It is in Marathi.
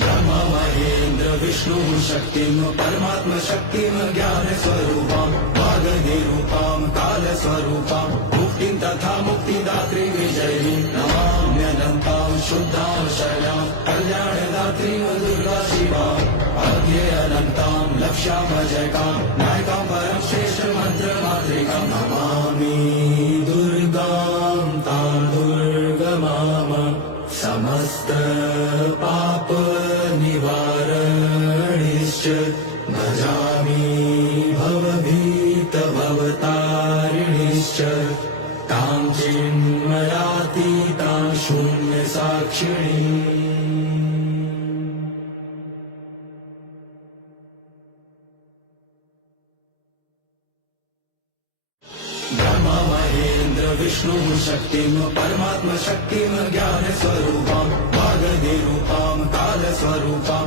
ब्रह्मा महेंद्र विष्णु शक्तिं परमात्म शक्तिं ज्ञान स्वरूपां वागनिरूपां काल स्वरूपां मुक्तिं तथा मुक्तिदात्री विजयी नमाम्यनन्तां शुद्धां शरणां कल्याणदात्री दुर्गा शिवा अज्ञेयनन्तां लक्ष्यामजयकां नायकां परं श्रेष्ठ मंत्र मातृकां नमामि दुर्गां तां दुर्गमाम समस्त पाप निवारणिश्च भजामि भवभीत भवतारिणिश्च तां चिन्मयातीतां शून्य साक्षिणी। ब्रह्मा महेंद्र विष्णु शक्तिं परमात्म शक्तिं ज्ञान स्वरूपां वागनिरूपां काल स्वरूपां